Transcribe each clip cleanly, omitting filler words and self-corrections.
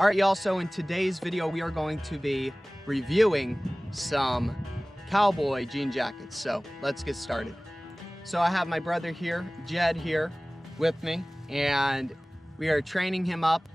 All right, y'all, so in today's video, we are going to be reviewing some Cowboy jean jackets. So let's get started. So I have my brother here, Jed, here with me, and we are training him up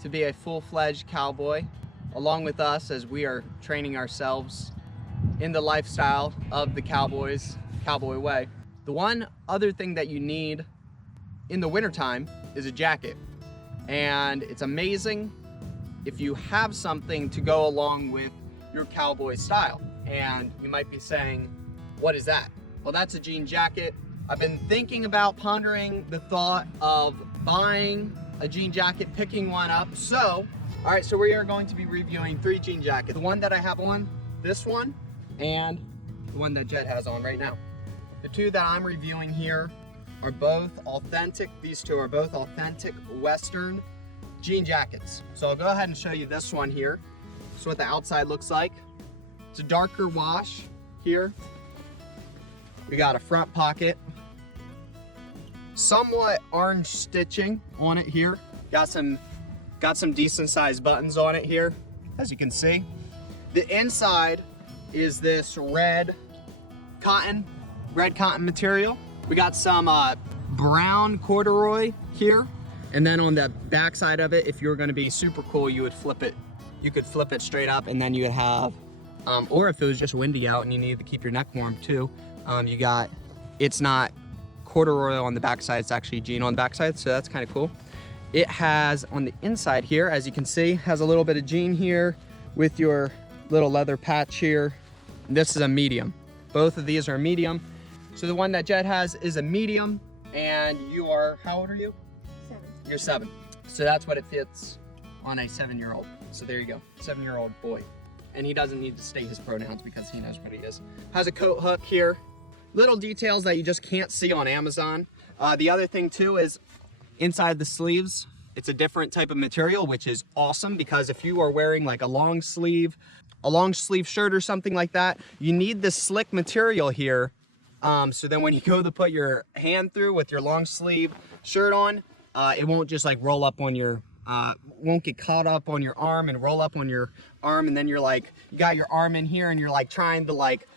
to be a full-fledged cowboy along with us as we are training ourselves in the lifestyle of the cowboys, cowboy way. The one other thing that you need in the wintertime is a jacket, and it's amazing if you have something to go along with your cowboy style. And you might be saying, what is that? Well, that's a jean jacket. I've been thinking about pondering the thought of buying a jean jacket, picking one up. So, all right, so we are going to be reviewing 3 jean jackets. The one that I have on, this one, and the one that Jed has on right now. The 2 that I'm reviewing here are both authentic. These 2 are both authentic Western jean jackets. So I'll go ahead and show you this one here. This is what the outside looks like. It's a darker wash here. We got a front pocket, somewhat orange stitching on it here. Got some decent sized buttons on it here, as you can see. The inside is this red cotton material. We got some brown corduroy here. And then on the back side of it, if you were going to be super cool, you would flip it. You could flip it straight up, and then you would have, or if it was just windy out and you needed to keep your neck warm too, it's not corduroy on the back side, it's actually jean on the back side, so that's kind of cool. It has on the inside here, as you can see, has a little bit of jean here with your little leather patch here. This is a medium. Both of these are medium. So the one that Jed has is a medium, and you are, how old are you? 7. You're 7. So that's what it fits on a 7-year-old. So there you go, 7-year-old boy. And he doesn't need to state his pronouns because he knows what he is. Has a coat hook here. Little details that you just can't see on Amazon. The other thing too is inside the sleeves, it's a different type of material, which is awesome because if you are wearing like a long sleeve shirt or something like that, you need this slick material here. So then when you go to put your hand through with your long sleeve shirt on, it won't just like roll up on your, won't get caught up on your arm and roll up on your arm. And then you're like, you got your arm in here and you're like trying to like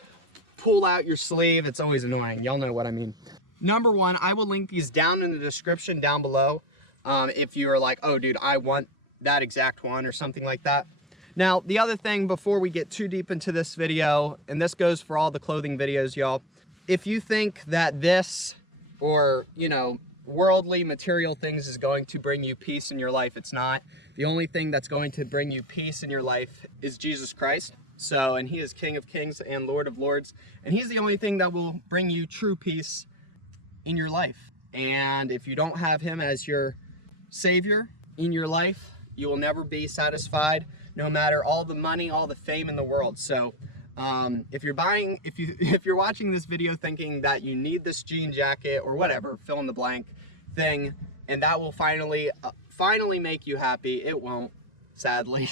pull out your sleeve. It's always annoying. Y'all know what I mean. Number 1, I will link these down in the description down below. If you are like, oh dude, I want that exact one or something like that. Now, the other thing before we get too deep into this video, and this goes for all the clothing videos, y'all, if you think that this or, you know, worldly material things is going to bring you peace in your life, it's not. The only thing that's going to bring you peace in your life is Jesus Christ. So, and he is King of Kings and Lord of Lords, and he's the only thing that will bring you true peace in your life. And if you don't have him as your savior in your life, you will never be satisfied, no matter all the money, all the fame in the world. So if you're watching this video thinking that you need this jean jacket or whatever, fill in the blank thing, and that will finally make you happy, it won't, sadly.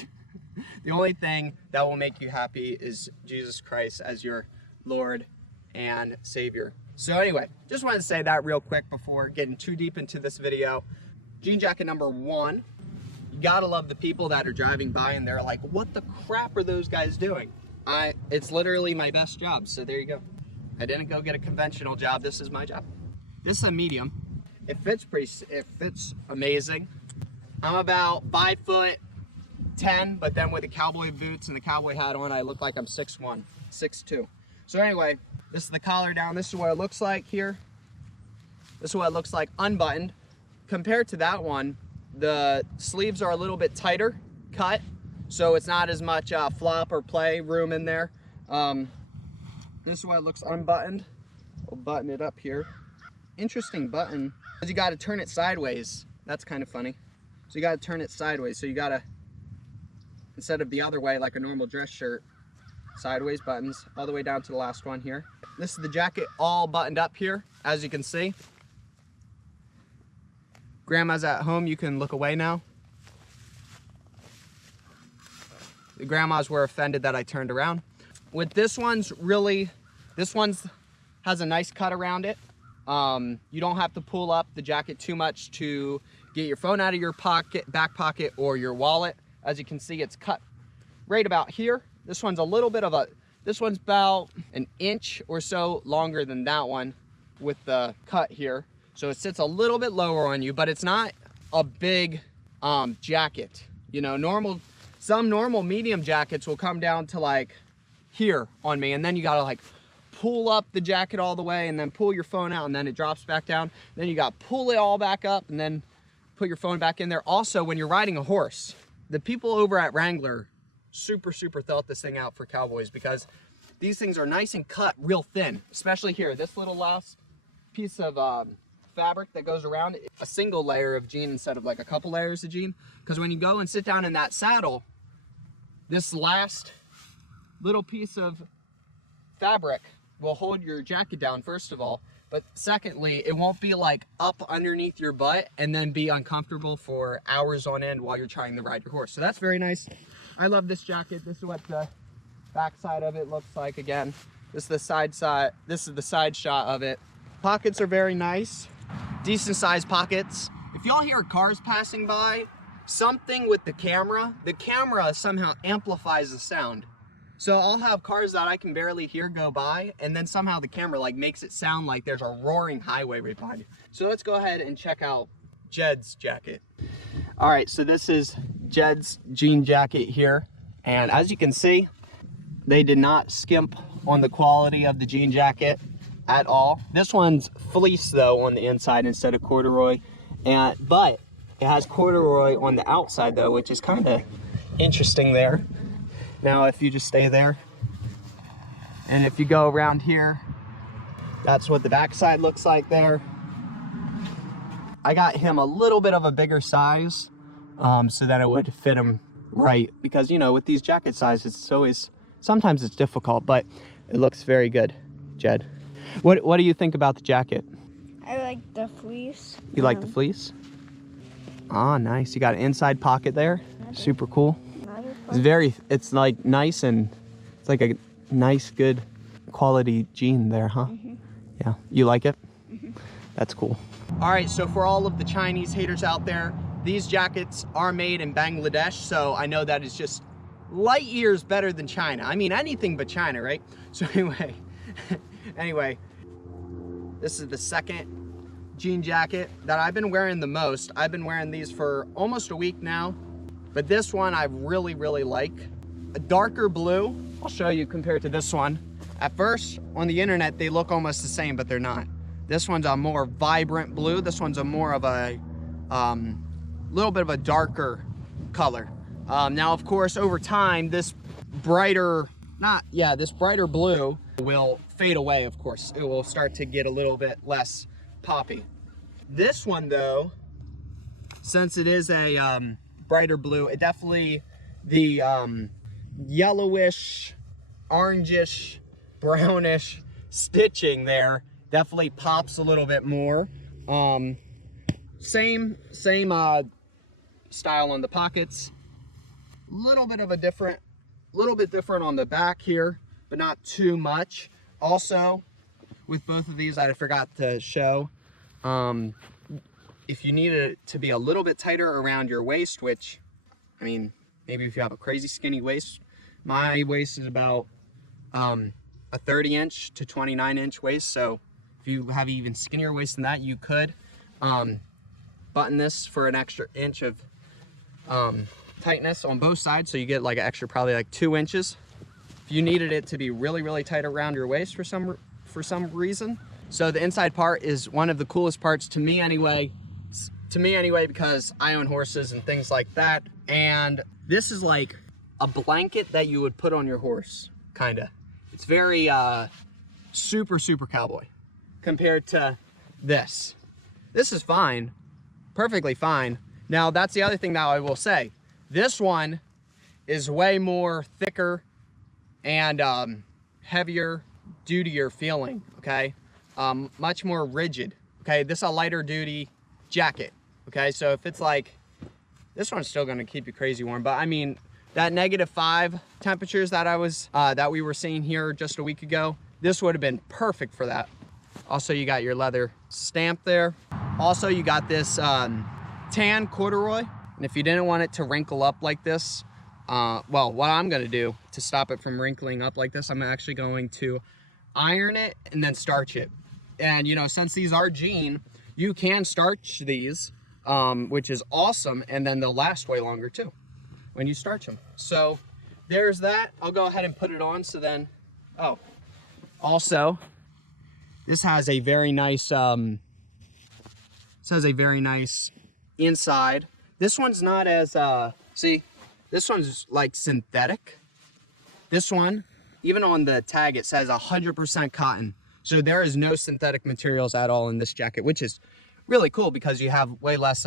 The only thing that will make you happy is Jesus Christ as your Lord and Savior. So anyway, just wanted to say that real quick before getting too deep into this video. Jean jacket number 1, you gotta love the people that are driving by and they're like, what the crap are those guys doing? It's literally my best job, so there you go. I didn't go get a conventional job, this is my job. This is a medium. It fits amazing. I'm about 5'10", but then with the cowboy boots and the cowboy hat on, I look like I'm 6'1", 6'2". So anyway, this is the collar down. This is what it looks like here. This is what it looks like unbuttoned. Compared to that one, the sleeves are a little bit tighter cut, so it's not as much flop or play room in there. This is what it looks unbuttoned. We'll button it up here. Interesting button, because you got to turn it sideways. That's kind of funny. So you got to turn it sideways. So you got to, instead of the other way like a normal dress shirt, sideways buttons all the way down to the last one here. This is the jacket all buttoned up here, as you can see. Grandma's at home, you can look away now. The grandmas were offended that I turned around. With this one's has a nice cut around it. You don't have to pull up the jacket too much to get your phone out of your pocket, back pocket, or your wallet. As you can see, it's cut right about here. This one's a little bit of a, this one's about an inch or so longer than that one with the cut here. So it sits a little bit lower on you, but it's not a big jacket. You know, some normal medium jackets will come down to like here on me, and then you gotta like pull up the jacket all the way and then pull your phone out, and then it drops back down. Then you got to pull it all back up and then put your phone back in there. Also, when you're riding a horse, the people over at Wrangler super thought this thing out for cowboys, because these things are nice and cut real thin, especially here. This little last piece of fabric that goes around, a single layer of jean instead of like a couple layers of jean, because when you go and sit down in that saddle, this last little piece of fabric will hold your jacket down, first of all, but secondly, it won't be like up underneath your butt and then be uncomfortable for hours on end while you're trying to ride your horse. So that's very nice. I love this jacket. This is what the back side of it looks like. Again, this is the side shot of it. Pockets are very nice, decent sized pockets. If y'all hear cars passing by, something with the camera somehow amplifies the sound. So I'll have cars that I can barely hear go by, and then somehow the camera like makes it sound like there's a roaring highway right behind you. So let's go ahead and check out Jed's jacket. All right, so this is Jed's jean jacket here. And as you can see, they did not skimp on the quality of the jean jacket at all. This one's fleece though on the inside instead of corduroy, but it has corduroy on the outside though, which is kind of interesting there. Now if you just stay there, and if you go around here, that's what the backside looks like there. I got him a little bed of a bigger size so that it would fit him right, because you know, with these jacket sizes, it's always, sometimes it's difficult, but it looks very good. Jed, what do you think about the jacket? I like the fleece. You like the fleece? Ah, nice. You got an inside pocket there. Super cool. It's like nice, and it's like a nice, good quality jean there, huh? Yeah, you like it? That's cool. All right, so for all of the Chinese haters out there, these jackets are made in Bangladesh, so I know that is just light years better than China. I mean, anything but China, right? So anyway, this is the second jean jacket that I've been wearing the most. I've been wearing these for almost a week now, but this one I really like. A darker blue, I'll show you compared to this one. At first, on the internet, they look almost the same, but they're not. This one's a more vibrant blue. This one's a more of a little bit of a darker color. Now, of course, over time, this brighter blue will fade away, of course. It will start to get a little bit less poppy. This one, though, since it is a brighter blue, it definitely, the yellowish, orangish, brownish stitching there definitely pops a little bit more. Same style on the pockets. Little bit different on the back here, but not too much. Also, with both of these, I forgot to show, if you need it to be a little bit tighter around your waist, which, I mean, maybe if you have a crazy skinny waist, my waist is about a 30-inch to 29-inch waist, so if you have even skinnier waist than that, you could button this for an extra inch of tightness on both sides, so you get like an extra probably like 2 inches. If you needed it to be really tight around your waist for some reason. So the inside part is one of the coolest parts to me anyway, because I own horses and things like that. And this is like a blanket that you would put on your horse, kinda. It's very super cowboy compared to this. This is fine, perfectly fine. Now that's the other thing that I will say. This one is way more thicker and heavier, dutier feeling, okay? Much more rigid, okay? This is a lighter duty jacket, okay? So if it's like, this one's still gonna keep you crazy warm, but I mean, that -5 temperatures that we were seeing here just a week ago, this would have been perfect for that. Also, you got your leather stamp there. Also, you got this tan corduroy. And if you didn't want it to wrinkle up like this, well, what I'm gonna do to stop it from wrinkling up like this, I'm actually going to iron it and then starch it. And you know, since these are jean, you can starch these, which is awesome, and then they'll last way longer too when you starch them. So there's that. I'll go ahead and put it on. So then, oh, also, this has a very nice, inside. This one's not as, see, this one's like synthetic. This one, even on the tag, it says 100% cotton. So there is no synthetic materials at all in this jacket, which is really cool because you have way less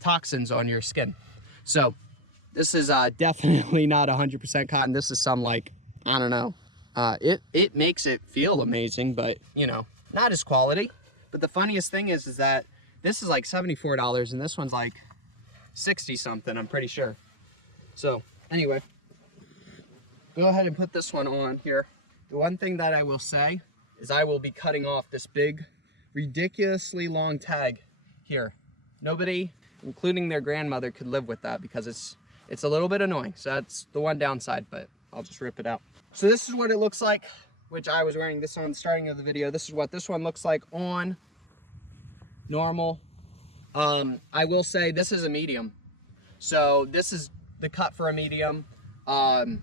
toxins on your skin. So this is definitely not 100% cotton. This is some, like, I don't know. It makes it feel amazing, but, you know, not as quality. But the funniest thing is that this is like $74 and this one's like 60 something, I'm pretty sure. So anyway, go ahead and put this one on here. The one thing that I will say is I will be cutting off this big, ridiculously long tag here. Nobody, including their grandmother, could live with that because it's a little bit annoying. So that's the one downside, but I'll just rip it out. So this is what it looks like, which I was wearing this on the starting of the video. This is what this one looks like on normal. I will say this is a medium. So this is the cut for a medium. And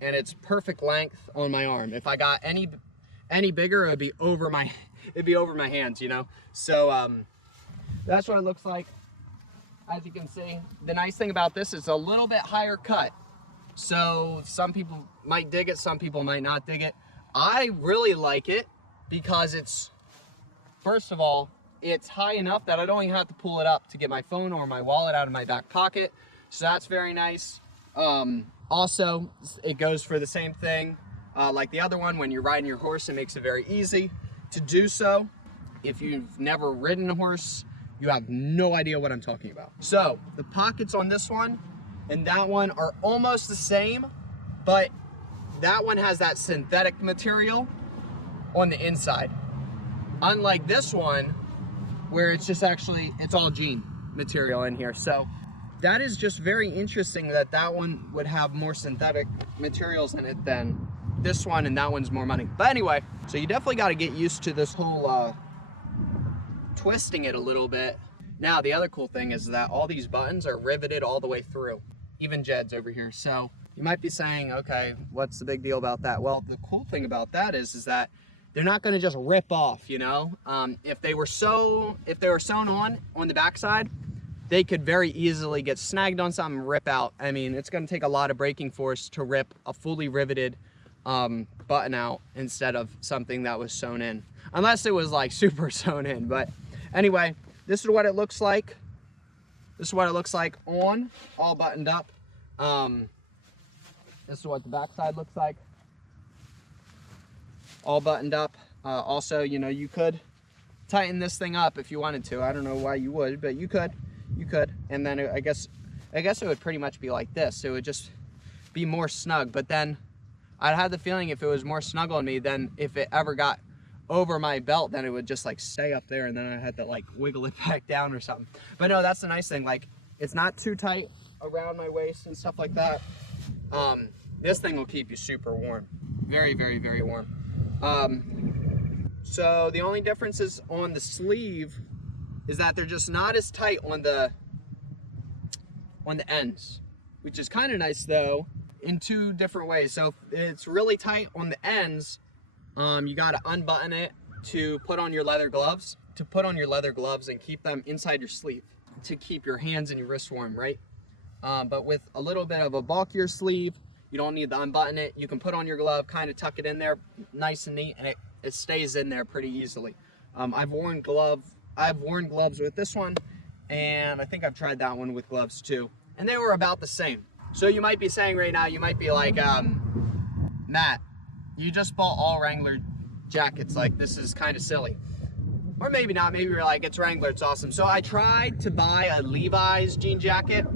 it's perfect length on my arm. If I got any bigger, it'd be over my hands, you know? So that's what it looks like. As you can see, the nice thing about this is a little bit higher cut. So some people might dig it, some people might not dig it. I really like it because it's, first of all, it's high enough that I don't even have to pull it up to get my phone or my wallet out of my back pocket. So that's very nice. Also, it goes for the same thing like the other one. When you're riding your horse, it makes it very easy to do so. If you've never ridden a horse, you have no idea what I'm talking about. So the pockets on this one and that one are almost the same, but that one has that synthetic material on the inside. Unlike this one, where it's just actually, it's all jean material in here. So that is just very interesting that that one would have more synthetic materials in it than this one, and that one's more money. But anyway, so you definitely got to get used to this whole twisting it a little bit. Now, the other cool thing is that all these buttons are riveted all the way through, even Jed's over here. So you might be saying, okay, what's the big deal about that? Well, the cool thing about that is that they're not going to just rip off, you know? If they were sewn on the backside, they could very easily get snagged on something and rip out. I mean, it's going to take a lot of braking force to rip a fully riveted button out instead of something that was sewn in, unless it was like super sewn in. But anyway, this is what it looks like. This is what it looks like on, all buttoned up. This is what the backside looks like, all buttoned up. Also, you know, you could tighten this thing up if you wanted to. I don't know why you would, but you could. And then I guess it would pretty much be like this. It would just be more snug. But then I'd have the feeling if it was more snug on me, then if it ever got over my belt, then it would just like stay up there, and then I had to like wiggle it back down or something. But no, that's the nice thing. Like, it's not too tight around my waist and stuff like that. This thing will keep you super warm. Very, very, very warm. So the only difference is on the sleeve is that they're just not as tight on the ends, which is kind of nice though in two different ways. So if it's really tight on the ends, you got to unbutton it to put on your leather gloves, and keep them inside your sleeve to keep your hands and your wrists warm, right? But with a little bit of a bulkier sleeve, you don't need to unbutton it. You can put on your glove, kind of tuck it in there nice and neat, and it stays in there pretty easily. I've worn gloves with this one, and I think I've tried that one with gloves too, and they were about the same. So you might be saying right now, you might be like, Matt, you just bought all Wrangler jackets, like this is kind of silly. Or maybe not, maybe you're like, it's Wrangler, it's awesome. So I tried to buy a Levi's jean jacket.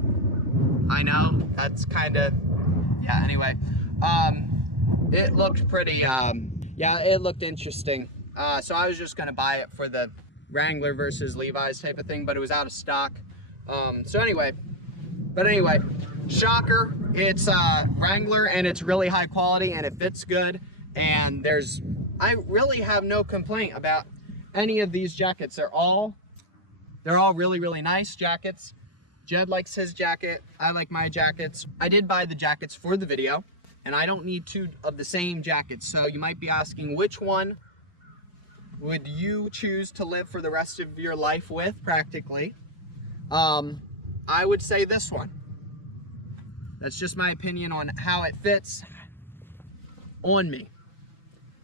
I know, that's kind of, yeah, anyway. It looked pretty, yeah, it looked interesting. So I was just gonna buy it for the Wrangler versus Levi's type of thing, but it was out of stock. So anyway, But anyway, shocker, it's Wrangler and it's really high quality and it fits good. And I really have no complaint about any of these jackets. They're all really, really nice jackets. Jed likes his jacket. I like my jackets. I did buy the jackets for the video, and I don't need two of the same jackets. So you might be asking, which one would you choose to live for the rest of your life with, practically? I would say this one. That's just my opinion on how it fits on me.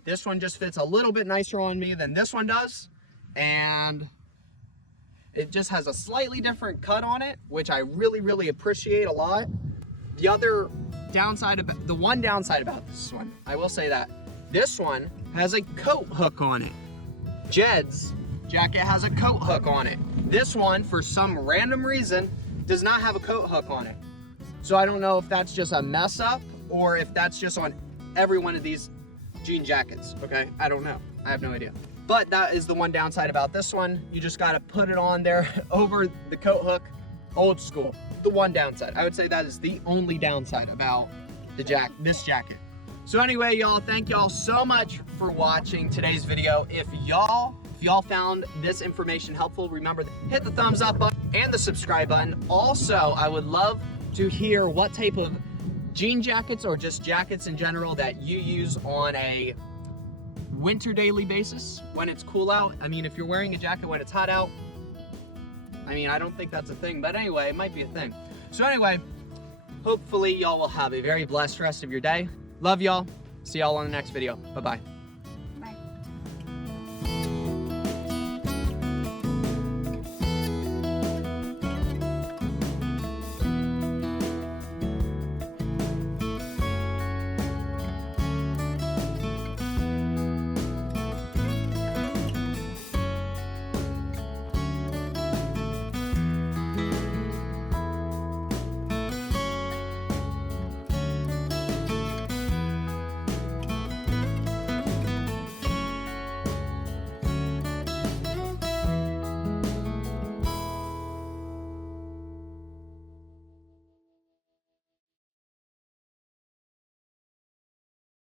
This one just fits a little bit nicer on me than this one does, and it just has a slightly different cut on it, which I really, really appreciate a lot. The one downside about this one, I will say that this one has a coat hook on it. Jed's jacket has a coat hook on it. This one, for some random reason, does not have a coat hook on it. So I don't know if that's just a mess up or if that's just on every one of these jean jackets, okay? I don't know. I have no idea. But that is the one downside about this one. You just gotta put it on there over the coat hook, old school. The one downside. I would say that is the only downside about this jacket. So anyway, y'all, thank y'all so much for watching today's video. If y'all found this information helpful, remember to hit the thumbs up button and the subscribe button. Also, I would love to hear what type of jean jackets or just jackets in general that you use on a winter daily basis when it's cool out. I mean, if you're wearing a jacket when it's hot out, I mean, I don't think that's a thing, but anyway, it might be a thing. So anyway, hopefully y'all will have a very blessed rest of your day. Love y'all. See y'all on the next video. Bye-bye.